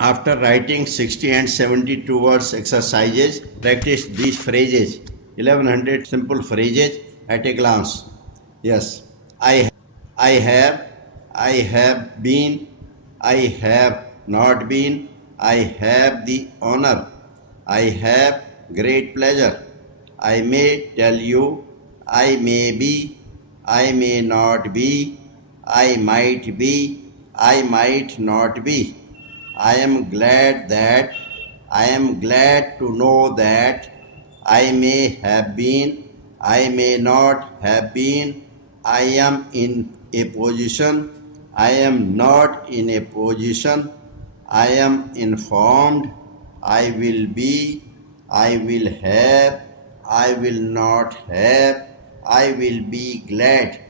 After writing 60 and 72 words exercises, practice these phrases, 1100 simple phrases at a glance. Yes, I have, I have been, I have not been, I have the honor, I have great pleasure, I may tell you, I may be, I may not be, I might be, I might not be. I am glad that, I am glad to know that I may have been, I may not have been, I am in a position, I am not in a position, I am informed, I will be, I will have, I will not have, I will be glad,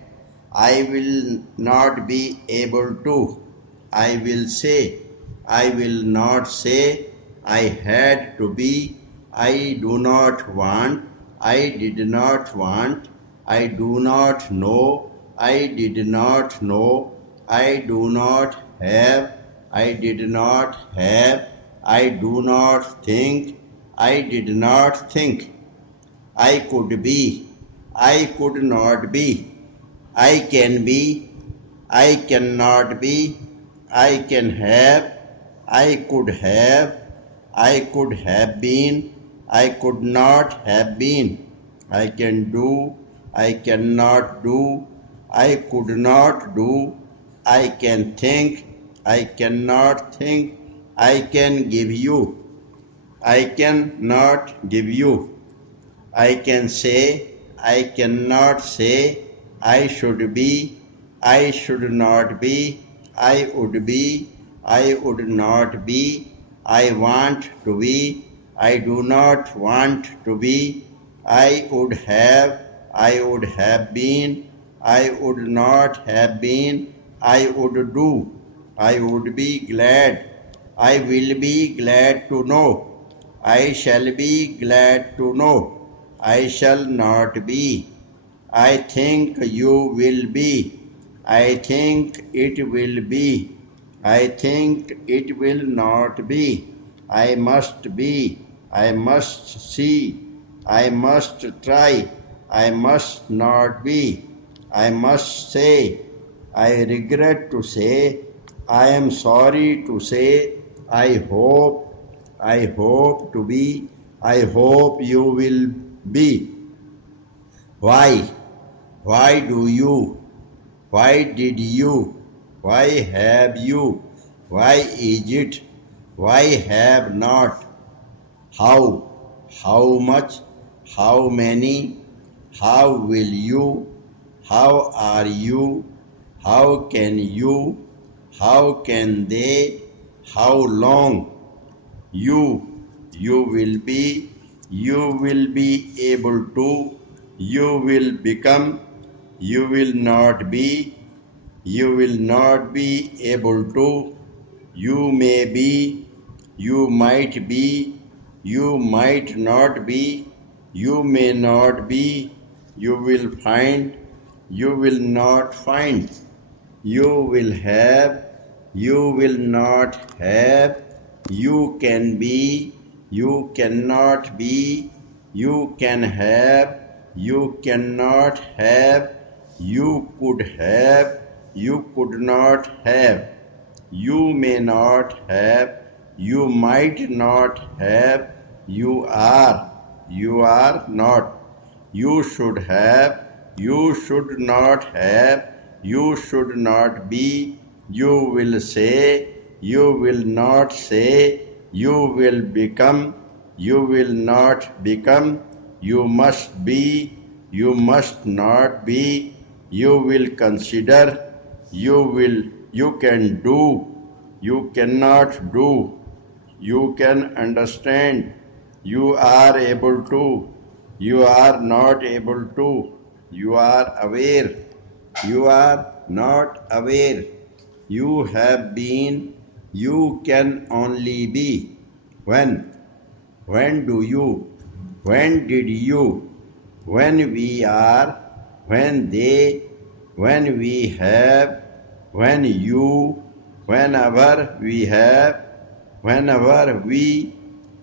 I will not be able to, I will say, I will not say, I had to be, I do not want, I did not want, I do not know, I did not know, I do not have, I did not have, I do not think, I did not think. I could be, I could not be, I can be, I cannot be, I can have, I could have been, I could not have been, I can do, I cannot do, I could not do, I can think, I cannot think, I can give you, I cannot give you. I can say, I cannot say, I should be, I should not be, I would be, I would not be, I want to be, I do not want to be, I would have been, I would not have been, I would do, I would be glad, I will be glad to know, I shall be glad to know. I shall not be. I think you will be. I think it will be. I think it will not be. I must be. I must see. I must try. I must not be. I must say. I regret to say. I am sorry to say. I hope. I hope to be. I hope you will be. Why? Why do you? Why did you? Why have you? Why is it? Why have not? How? How much? How many? How will you? How are you? How can you? How can they? How long? You will be able to, you will become, you will not be, you will not be able to, you may be, you might be, you might not be, you may not be, you will find, you will not find, you will have, you will not have, you can be, you cannot be, you can have, you cannot have, you could have, you could not have, you may not have, you might not have, you are not, you should have, you should not have, you should not be, you will say, you will not say, you will become, you will not become, you must be, you must not be, you will consider, you can do, you cannot do, you can understand, you are able to, you are not able to, you are aware, you are not aware, you have been, you can only be. When? When do you? When did you? When we are, when they, when we have, when you, whenever we have, whenever we,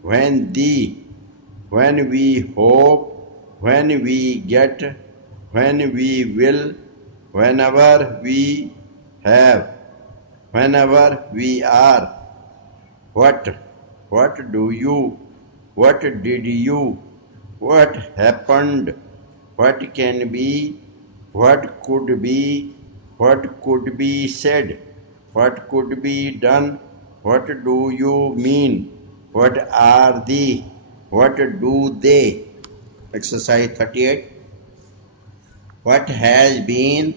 when the, when we hope, when we get, when we will, whenever we have, whenever we are. What? What do you? What did you? What happened? What can be? What could be? What could be said? What could be done? What do you mean? What are the? What do they? Exercise 38. What has been,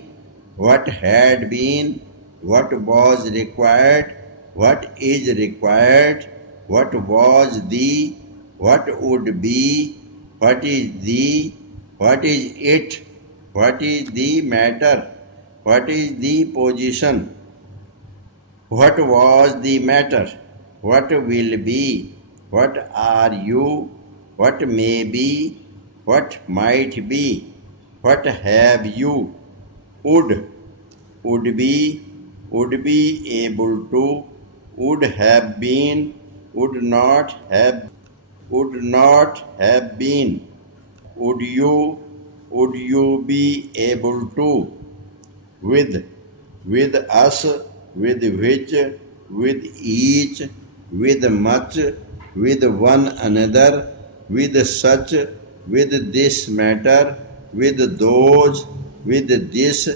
what had been, what was required, what is required, what was the, what would be, what is the, what is it, what is the matter, what is the position, what was the matter, what will be, what are you, what may be, what might be, what have you, would be able to, would have been, would not have been, would you be able to, with us, with which, with each, with much, with one another, with such, with this matter, with those, with this,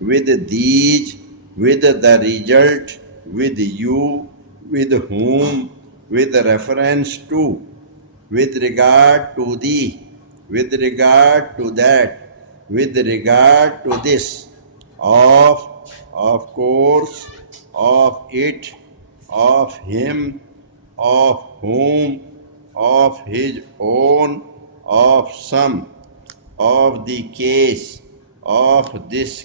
with these, with the result, with you, with whom, with reference to, with regard to thee, with regard to that, with regard to this, of course, of it, of him, of whom, of his own, of some, of the case, of this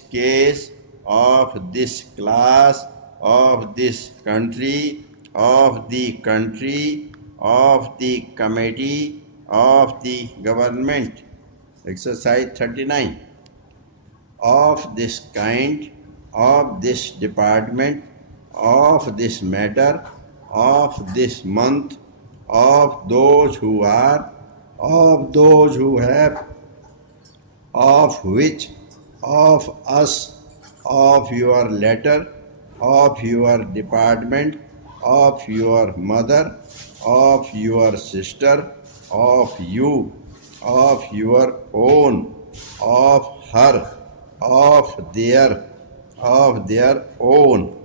class, of this country, of the country, of the committee, of the government. Exercise 39. Of this kind, of this department, of this matter, of this month, of those who are, of those who have, of which, of us, of your letter, of your department, of your mother, of your sister, of you, of your own, of her, of their own,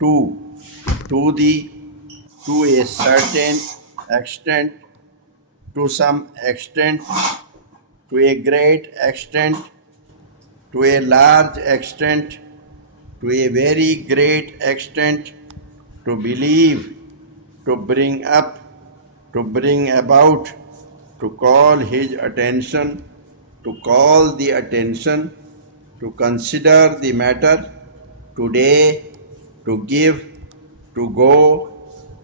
to, to the, to a certain extent, to some extent, to a great extent, to a large extent, to a very great extent, to believe, to bring up, to bring about, to call his attention, to call the attention, to consider the matter, today, to give, to go,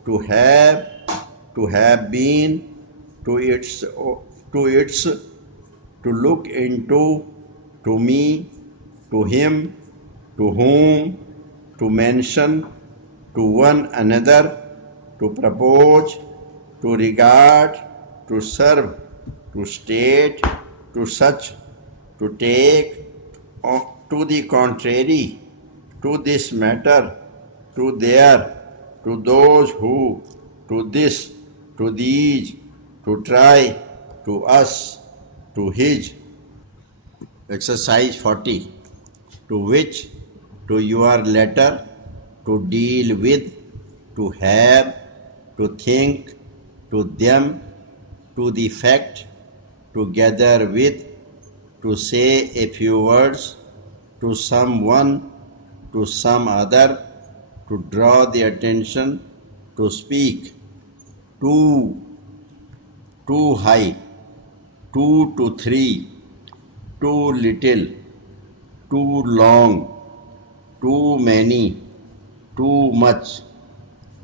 to have been, to its, to look into, to me, to him, to whom, to mention, to one another, to propose, to regard, to serve, to state, to such, to take, to the contrary, to this matter, to there, to those who, to this, to these, to try, to us, to his. Exercise 40. To which, to your letter, to deal with, to have, to think, to them, to the fact, together with, to say a few words, to someone, to some other, to draw the attention, to speak, too, too high, 2 to 3, too little, too long, too many, too much,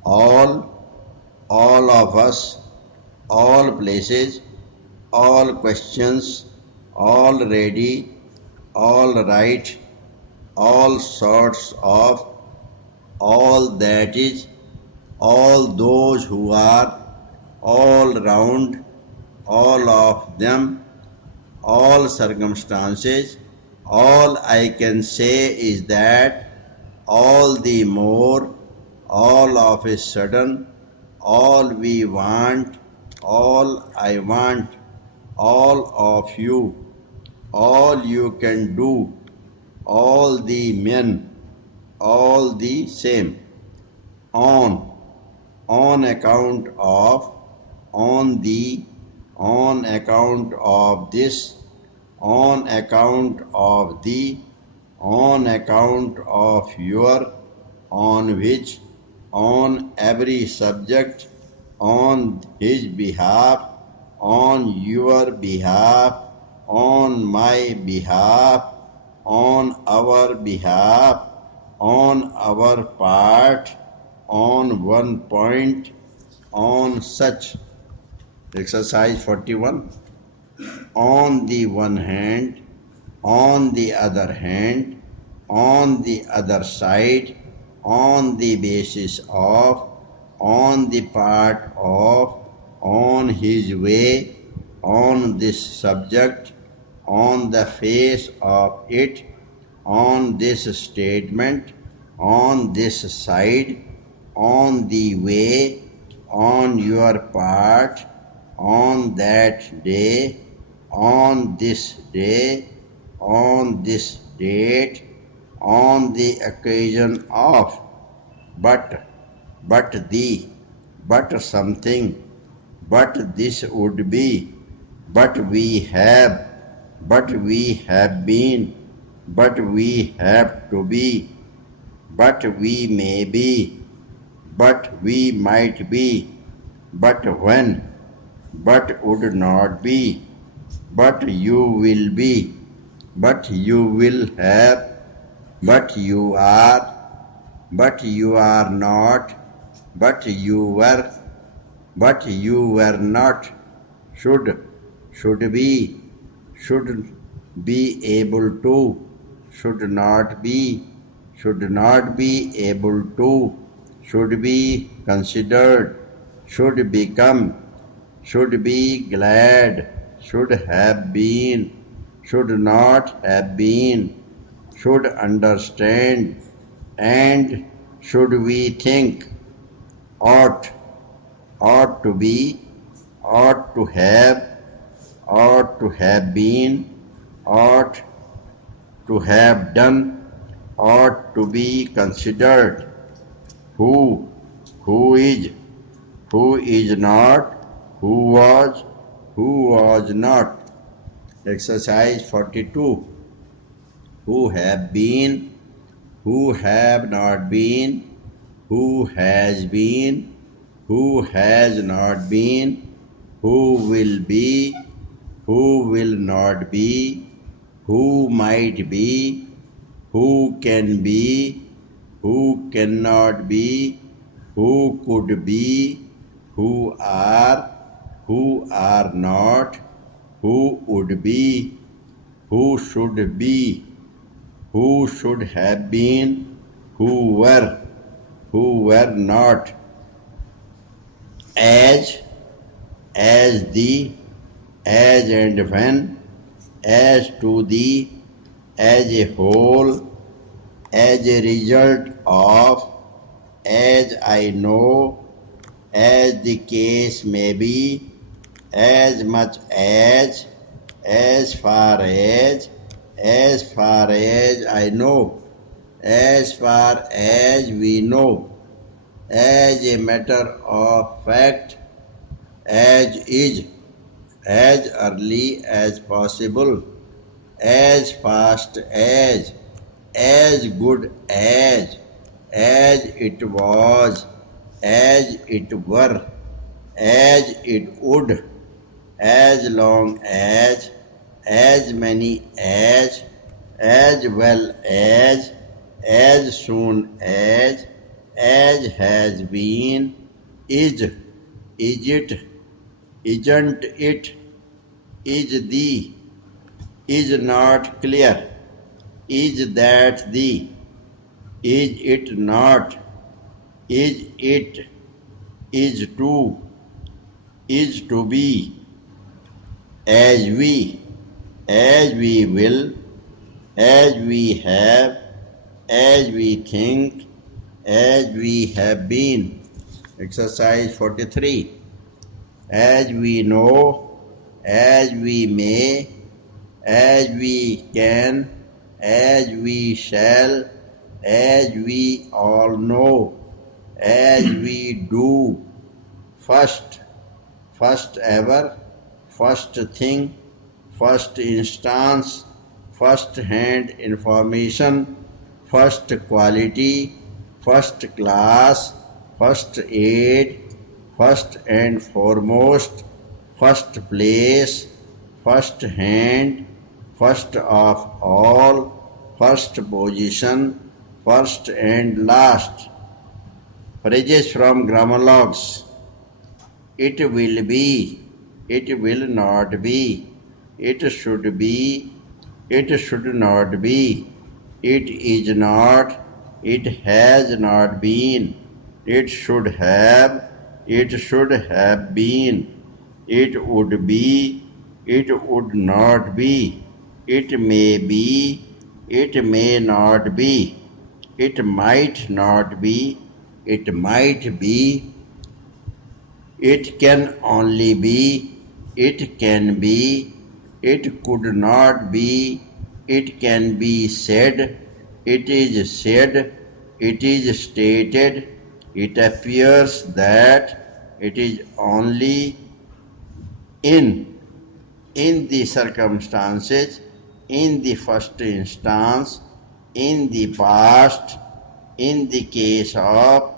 all, all of us, all places, all questions, already, all right, all sorts of, all that is, all those who are, all round, all of them, all circumstances. All I can say is that all the more, all of a sudden, all we want, all I want, all of you, all you can do, all the men, all the same, on account of, on the, on account of this, on account of the, on account of your, on which, on every subject, on his behalf, on your behalf, on my behalf, on our behalf, on our part, on one point, on such. Exercise 41. On the one hand, on the other hand, on the other side, on the basis of, on the part of, on his way, on this subject, on the face of it, on this statement, on this side, on the way, on your part, on that day, on this day, on this date, on the occasion of, but the, but something, but this would be, but we have, but we have been, but we have to be, but we may be, but we might be, but when, but would not be, but you will be, but you will have, but you are, but you are not, but you were not, should be, should be able to, should not be able to, should be considered, should become, should be glad, should have been, should not have been, should understand, and should we think, ought, ought to be, ought to have been, ought to have done, ought to be considered, who is, who is not, who was not. Exercise 42. Who have been, who have not been, who has been, who has not been, who will be, who will not be, who might be, who can be, who cannot be, who could be, who are not, who would be, who should be, who should have been, who were not, as, the, as and when, as to the, as a whole, as a result of, as I know, as the case may be, as much as far as I know, as far as we know, as a matter of fact, as is, as early as possible, as fast as good as it was, as it were, as it would, as long as many as well as soon as has been, is it, isn't it, is the, is not clear, is that the, is it not, is it is to be, as we will, as we have, as we think, as we have been. Exercise 43. As we know, as we may, as we can, as we shall, as we all know, as we do, first, first ever, first thing, first instance, first hand information, first quality, first class, first aid, first and foremost, first place, first hand, first of all, first position, first and last. Phrases from Grammalogs. It will be, it will not be, it should be, it should not be, it is not, it has not been, it should have been, it would be, it would not be, it may be, it may not be, it might not be, it might be, it can only be, it can be, it could not be, it can be said, it is said, it is stated, it appears that, it is only in the circumstances, in the first instance, in the past, in the case of,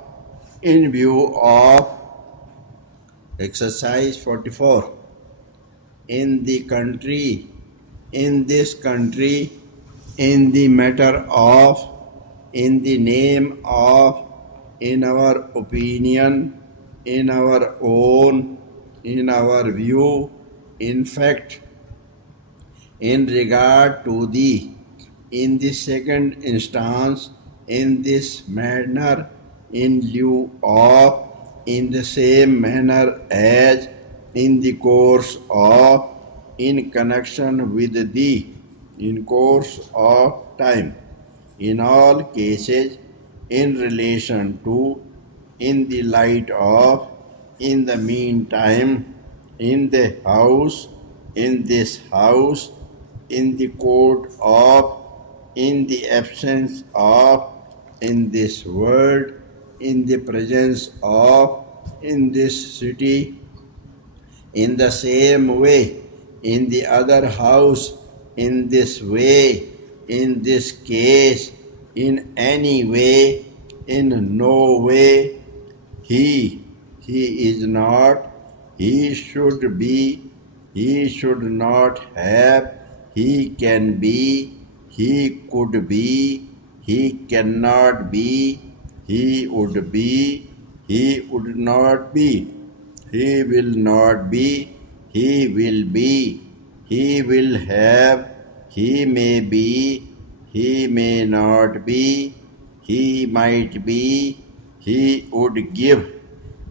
in view of. Exercise 44. In the country, in this country, in the matter of, in the name of, in our opinion, in our own, in our view, in fact, in regard to the, in the second instance, in this manner, in lieu of, in the same manner as, in the course of, in connection with the, in course of time, in all cases, in relation to, in the light of, in the meantime, in the house, in this house, in the court of, in the absence of, in this world, in the presence of, in this city, in the same way, in the other house, in this way, in this case, in any way, in no way, he is not, he should be, he should not have, he can be, he could be, he cannot be, he would be, he would not be, he will not be, he will be, he will have, he may be, he may not be, he might be, he would give,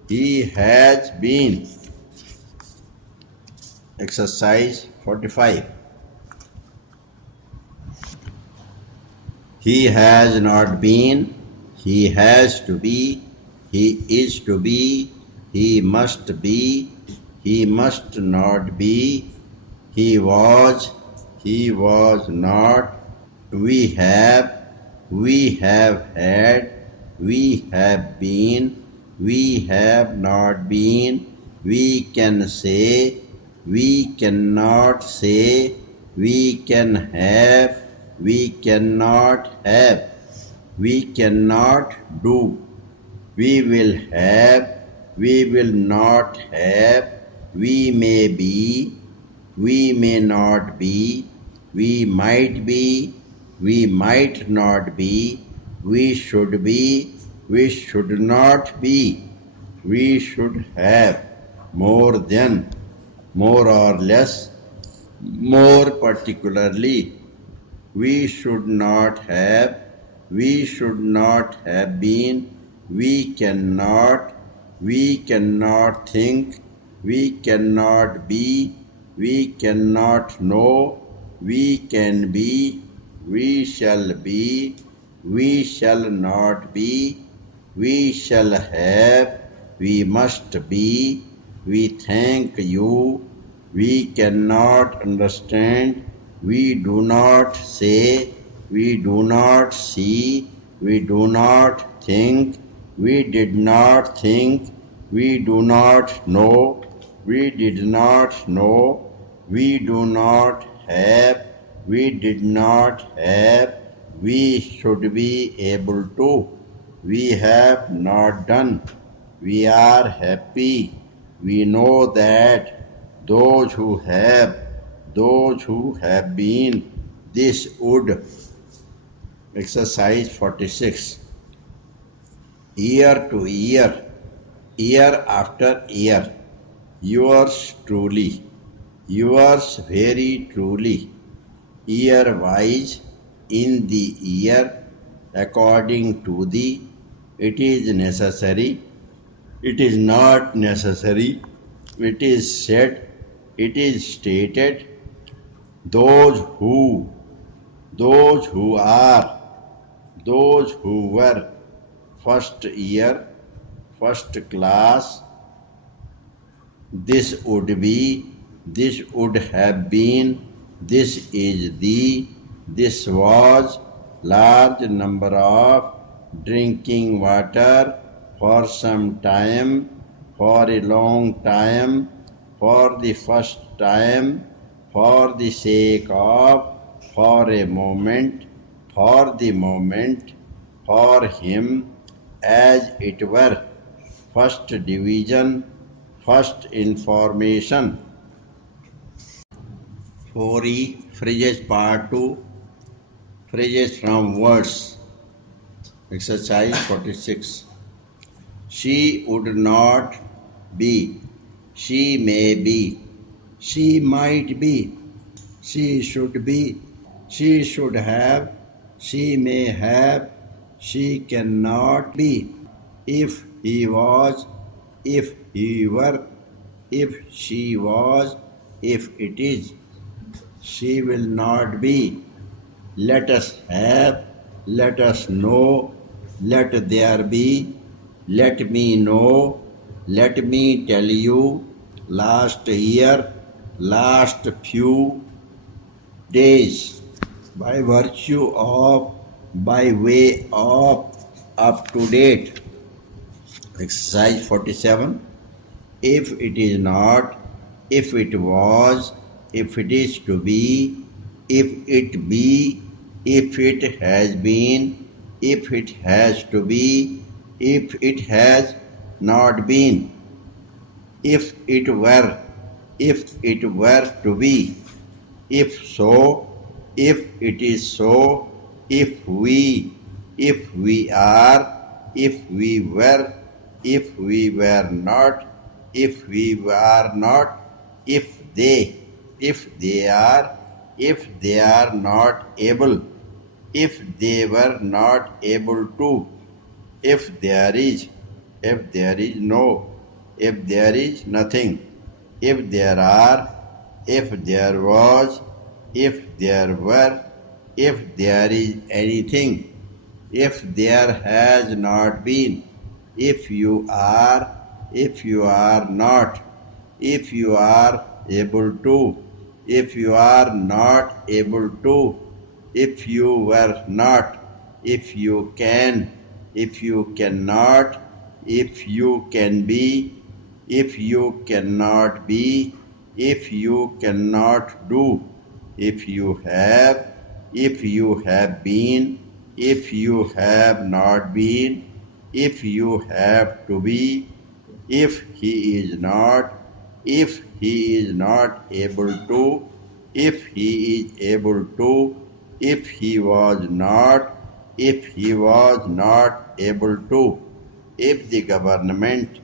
he has been. Exercise 45. He has not been, he has to be, he is to be, he must be, he must not be, he was not, we have had, we have been, we have not been, we can say, we cannot say, we can have, we cannot have, we cannot do, we will have, we will not have, we may be, we may not be, we might be, we might not be, we should be, we should not be, we should have, more than, more or less, more particularly, we should not have, we should not have been, we cannot, We cannot think, we cannot be, we cannot know, we can be, we shall be, we shall not be, we shall have, we must be, we thank you, we cannot understand, we do not say, we do not see, we do not think, we did not think, we do not know, we did not know, we do not have, we did not have, we should be able to, we have not done, we are happy, we know that, those who have been, this would. Exercise 46. Year to year, year after year, yours truly, yours very truly, year wise, in the year, according to the, it is necessary, it is not necessary, it is said, it is stated, those who are, those who were, first year, first class, this would be, this would have been, this is the, this was, large number of, drinking water, for some time, for a long time, for the first time, for the sake of, for a moment, for the moment, for him, as it were, first division, first information. 4E, phrases part 2, phrases from words. Exercise 46. She would not be, she may be, she might be, she should be, she should have, she may have, she cannot be, if he was, if he were, if she was, if it is, she will not be. Let us have, let us know, let there be, let me know, let me tell you, last year, last few days, by virtue of, by way of, up to date. Exercise 47. If it is not, if it was, if it is to be, if it be, if it has been, if it has to be, if it has not been, if it were to be, if so, if it is so, if we are, if we were, if we were not, if we are not, if they are, if they are not able, if they were not able to, if there is no, if there is nothing, if there are, if there was, if there were, if there is anything, if there has not been, if you are not, if you are able to, if you are not able to, if you were not, if you can, if you cannot, if you can be, if you cannot be, if you cannot do, if you have been, if you have not been, if you have to be, if he is not, if he is not able to, if he is able to, if he was not, if he was not able to, if the government,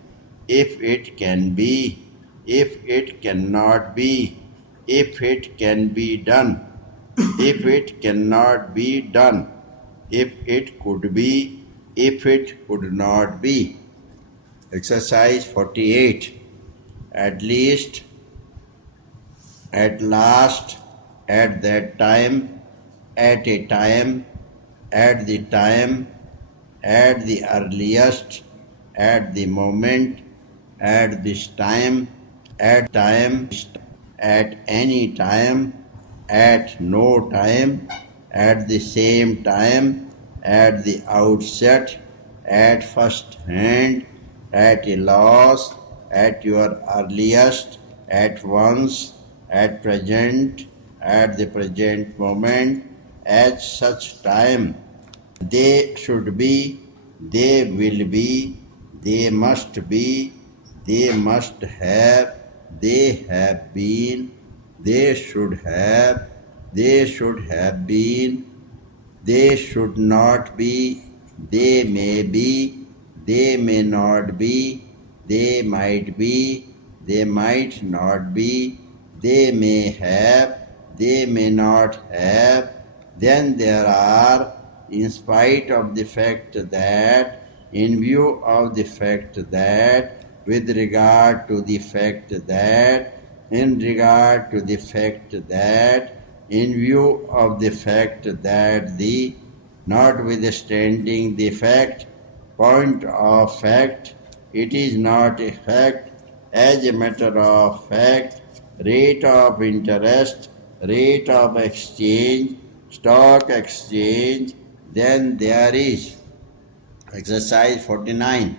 if it can be, if it cannot be, if it can be done, if it cannot be done, if it could be, if it could not be. Exercise 48. At least, at last, at that time, at a time, at the time, at the earliest, at the moment, at this time, at any time, at no time, at the same time, at the outset, at first hand, at a loss, at your earliest, at once, at present, at the present moment, at such time. They should be, they will be, they must be, they must have, they have been, they should have been, they should not be, they may be, they may not be, they might not be, they may have, they may not have. Then there are, in spite of the fact that, in view of the fact that, with regard to the fact that, in regard to the fact that, in view of the fact that the, notwithstanding the fact, point of fact, it is not a fact, as a matter of fact, rate of interest, rate of exchange, stock exchange, then there is. Exercise 49.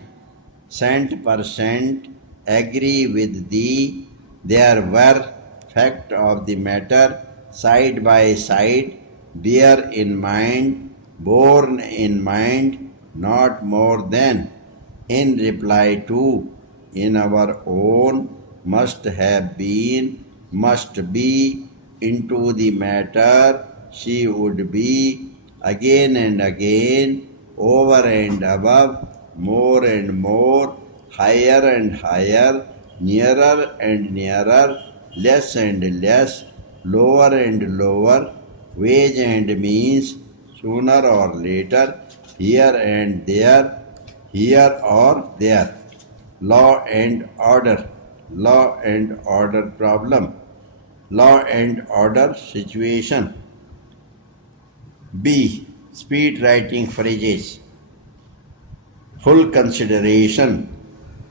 Cent per cent agree with thee, there were fact of the matter, side by side, bear in mind, borne in mind, not more than. In reply to, in our own, must have been, must be, into the matter, she would be, again and again, over and above, more and more, higher and higher, nearer and nearer, less and less, lower and lower, ways and means, sooner or later, here and there, here or there. Law and order, law and order problem, law and order situation. B. Speed writing phrases. Full consideration,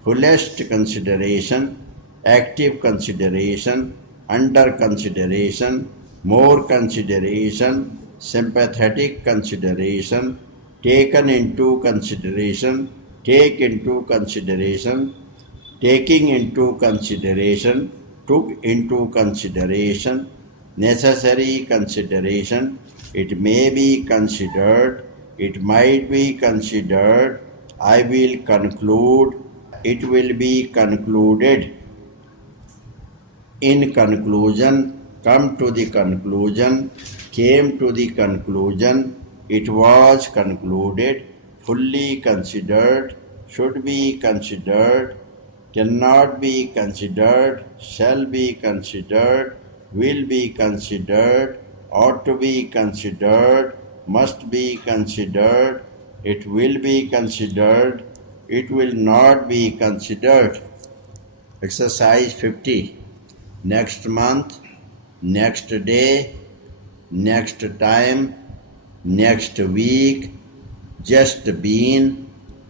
fullest consideration, active consideration, under consideration, more consideration, sympathetic consideration, taken into consideration, take into consideration, taking into consideration, took into consideration, necessary consideration, it may be considered, it might be considered, I will conclude, it will be concluded. In conclusion, come to the conclusion, came to the conclusion, it was concluded, fully considered, should be considered, cannot be considered, shall be considered, will be considered, ought to be considered, must be considered, it will be considered, it will not be considered. Exercise 50. Next month, next day, next time, next week, just been,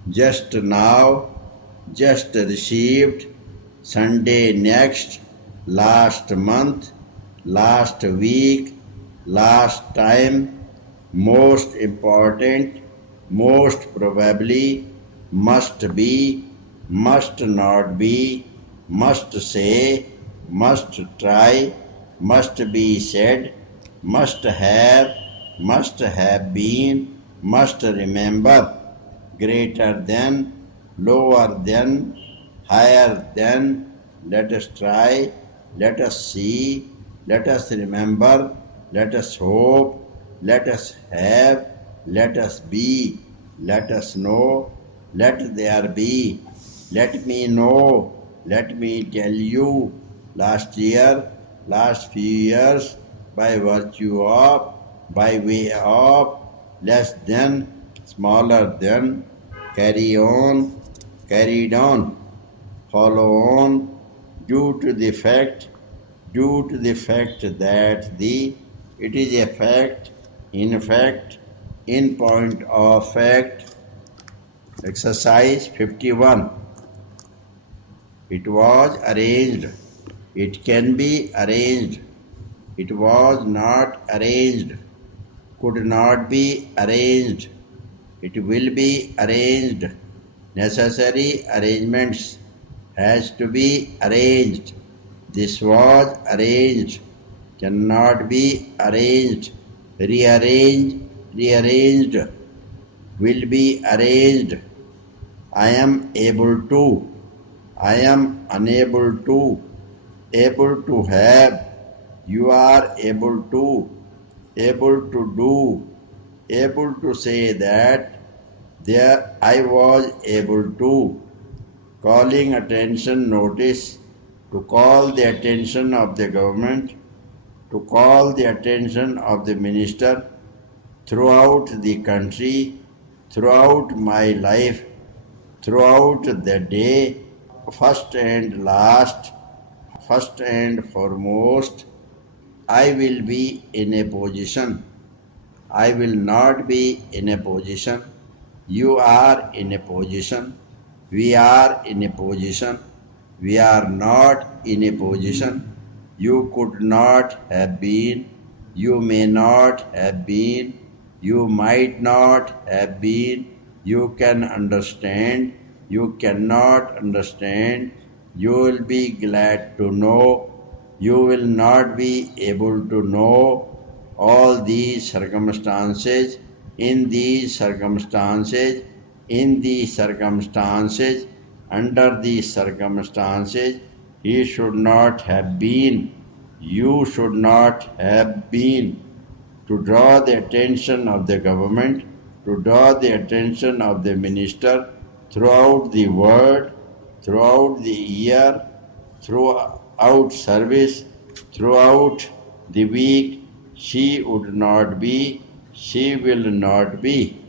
just now, just received, Sunday next, last month, last week, last time, most important, most probably, must be, must not be, must say, must try, must be said, must have been, must remember, greater than, lower than, higher than, let us try, let us see, let us remember, let us hope, let us have, let us be, let us know, let there be, let me know, let me tell you, last year, last few years, by virtue of, by way of, less than, smaller than, carry on, carried on, follow on, due to the fact that it is a fact, in point of fact. Exercise 51. It was arranged. It can be arranged. It was not arranged. Could not be arranged. It will be arranged. Necessary arrangements has to be arranged. This was arranged. Cannot be arranged. Rearranged. Will be arranged. I am able to. I am unable to. Able to have. You are able to. Able to do. Able to say that. There I was able to. Calling attention notice. To call the attention of the government. To call the attention of the minister. Throughout the country. Throughout my life. Throughout the day. First and last. First and foremost. I will be in a position. I will not be in a position. You are in a position. We are in a position. We are not in a position. You could not have been. You may not have been. You might not have been. You can understand. You cannot understand. You will be glad to know. You will not be able to know. All these circumstances, in these circumstances, in these circumstances, under these circumstances, he should not have been. You should not have been. To draw the attention of the government, to draw the attention of the minister throughout the world, throughout the year, throughout service, throughout the week. She would not be, she will not be.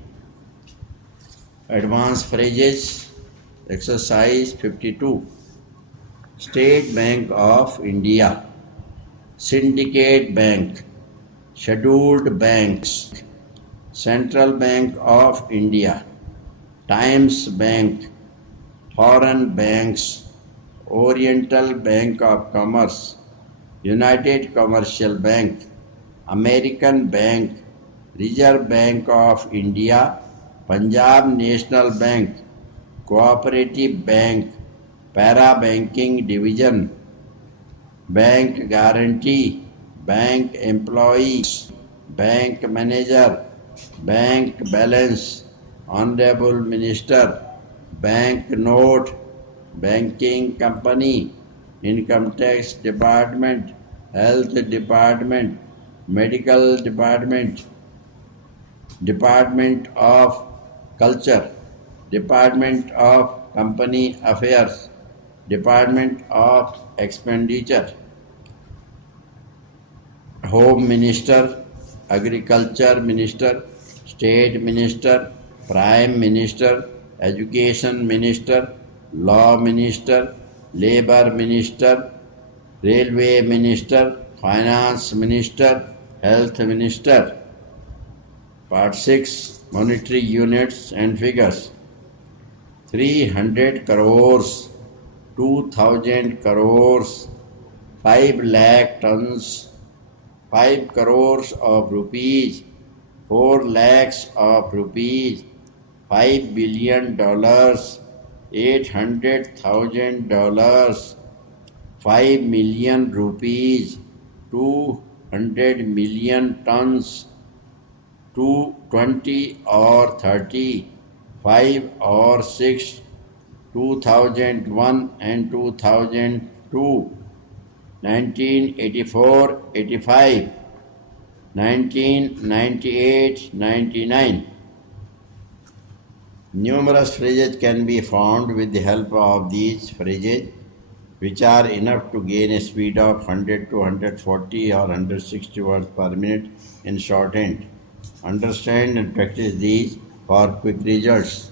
Advanced phrases. Exercise 52. State Bank of India. Syndicate Bank. Scheduled banks. Central Bank of India. Times Bank. Foreign banks. Oriental Bank of Commerce. United Commercial Bank. American Bank. Reserve Bank of India. Punjab National Bank. Cooperative Bank. Para-banking division. Bank guarantee. Bank employee. Bank manager. Bank balance. Honorable Minister. Bank note. Banking company. Income tax department. Health department. Medical department. Department of Culture. Department of Company Affairs. Department of Expenditure. Home Minister. Agriculture Minister. State Minister. Prime Minister. Education Minister. Law Minister. Labor Minister. Railway Minister. Finance Minister. Health Minister. Part 6. Monetary units and figures. 300 crores. 2000 crores. 5 lakh tons. 5 crores of rupees. 4 lakhs of rupees. $5 billion. $800,000. 5 million rupees. 200 million tons. 20 or 30. 5 or 6. 2001 and 2002. 1984-85. 1998-99. Numerous phrases can be found with the help of these phrases, which are enough to gain a speed of 100 to 140 or 160 words per minute in shorthand. Understand and practice these for quick results.